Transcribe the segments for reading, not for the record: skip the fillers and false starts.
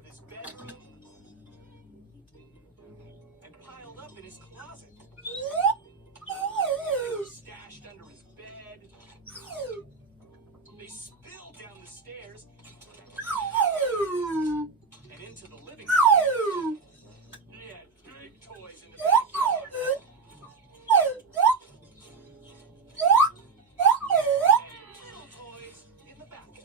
of his bedroom and piled up in his closet. They were stashed under his bed. They spilled down the stairs and into the living room. He had big toys in the backyard. Little toys in the bathtub.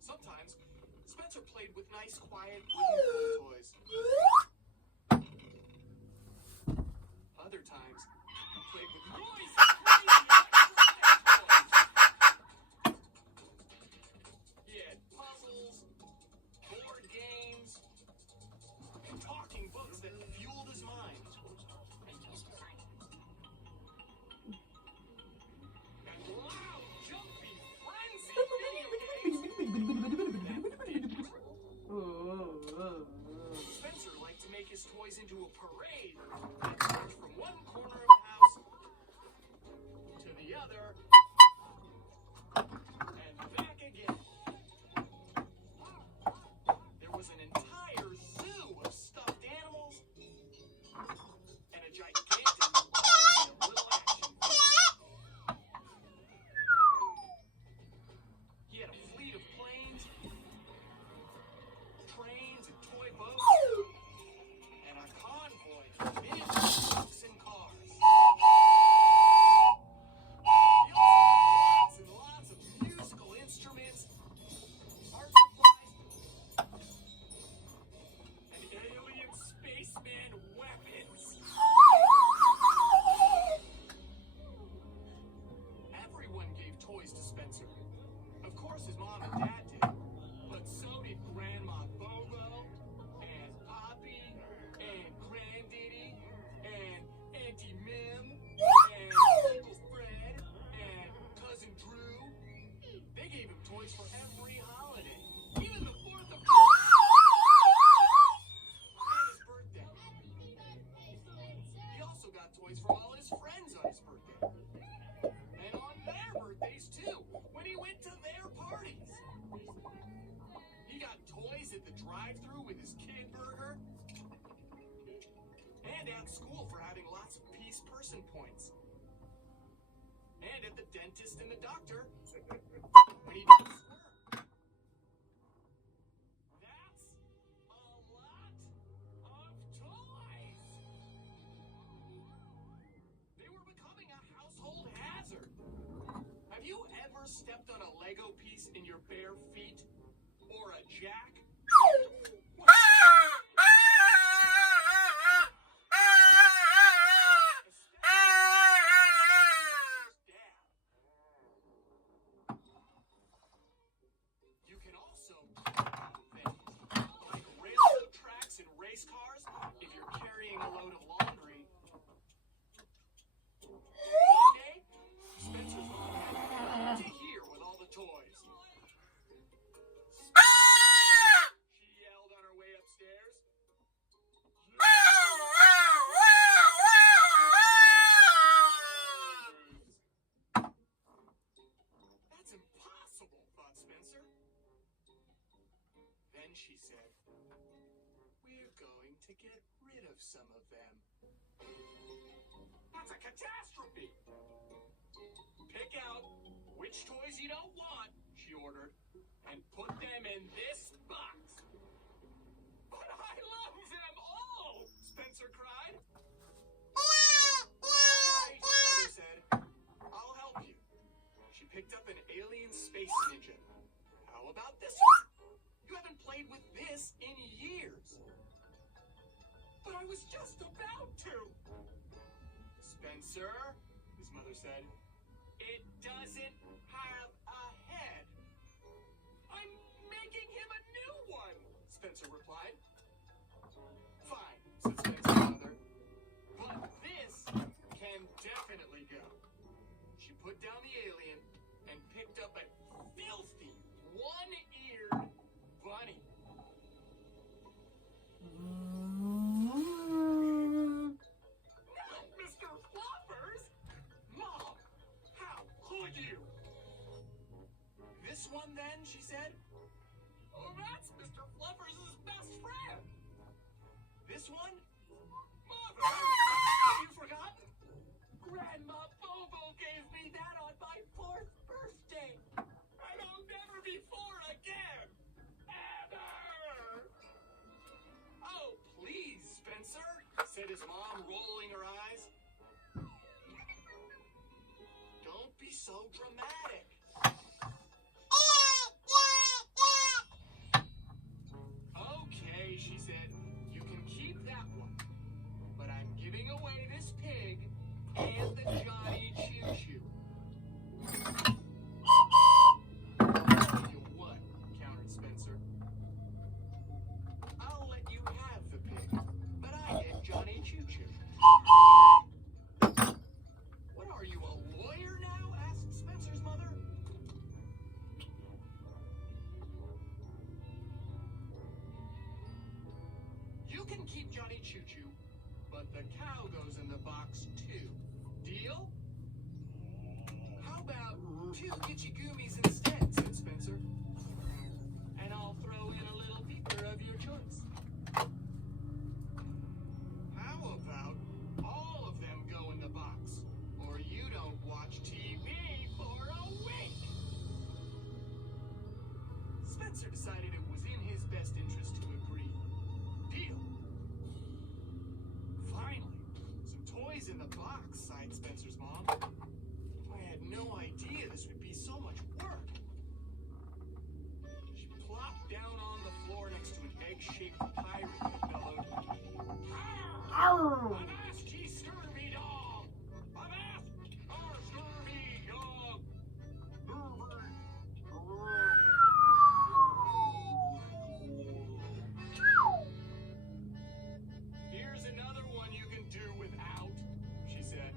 Sometimes, Spencer played with nice, quiet, wooden toys. Other times, he played with noisy, crazy, toys. He had puzzles, board games, and talking books that fueled his mind. And loud, jumpy, frenzied video games. Spencer liked to make his toys into a parade that marched from one corner of the house to the other and back again. There was an entire zoo of stuffed animals and a gigantic army of little action figures. He had a fleet of planes, trains, and toy boats, and a convoy of miniature trucks and cars. He also had lots and lots of musical instruments, art supplies, and alien spaceman weapons. Everyone gave toys to Spencer. Of course, his mom and dad did, but so did Grandma Bobo, and Poppy, and Granddaddy, and Auntie Mim, and Uncle Fred, and Cousin Drew. They gave him toys for every holiday, even the 4th of July and his birthday. He also got toys from all his friends on his birthday. And on their birthdays, too, when he went to their parties. He got toys at the drive-thru with his kid burger. And at school for having lots of peace person points. And at the dentist and the doctor when he did sperm. That's a lot of toys. They were becoming a household hazard. Have you ever stepped on a Lego piece in your bare feet? Or a jack? You can also things like railroad tracks and race cars if you're carrying a load of laundry. One day, Spencer's mom had to hear with all the toys. She yelled on her way upstairs. That's impossible, thought Spencer. Then she said, "We're going to get rid of some of them." That's a catastrophe! Pick out which toys you don't want, she ordered, and put them in this box. But I love them all, Spencer cried. All right, his mother said, "I'll help you." She picked up an alien space ninja. How about this one? You haven't played with this in years. But I was just about to. Spencer, his mother said, "It doesn't have a head." "I'm making him a new one," Spencer replied. "Fine," said Spencer's mother. "But this can definitely go." She put down the alien and picked up a filthy, one-eared bunny. "No, Mr. Floppers! Mom, how could you?" she said. Oh, that's Mr. Fluffers' best friend. This one? Mother, have you forgotten? Grandma Bobo gave me that on my 4th birthday. And I'll never be 4 again. Ever. Oh, please, Spencer, said his mom, rolling her eyes. Don't be so dramatic. Okay, she said, you can keep that one. But I'm giving away this pig and the Johnny Choo Choo. You what? Countered Spencer. I'll let you have the pig, but I get Johnny Choo Choo. What are you, a lawyer now? Asked Spencer's mother. You can keep Johnny Choo Choo, but the cow goes in the box too. Deal? How about 2 Gitchy Goomies instead, said Spencer. And I'll throw in a little beaker of your choice. How about all of them go in the box, or you don't watch TV for a week? Spencer decided it was in his best interest to agree. Deal. Finally, some toys in the box, sighed Spencer's mom. I had no idea this would be so much work. She plopped down on the floor next to an egg-shaped pirate that bellowed, "Avast, ye scurvy dog! Avast, our scurvy dog! Here's another one you can do without," she said.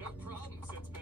"No problem," said Spencer.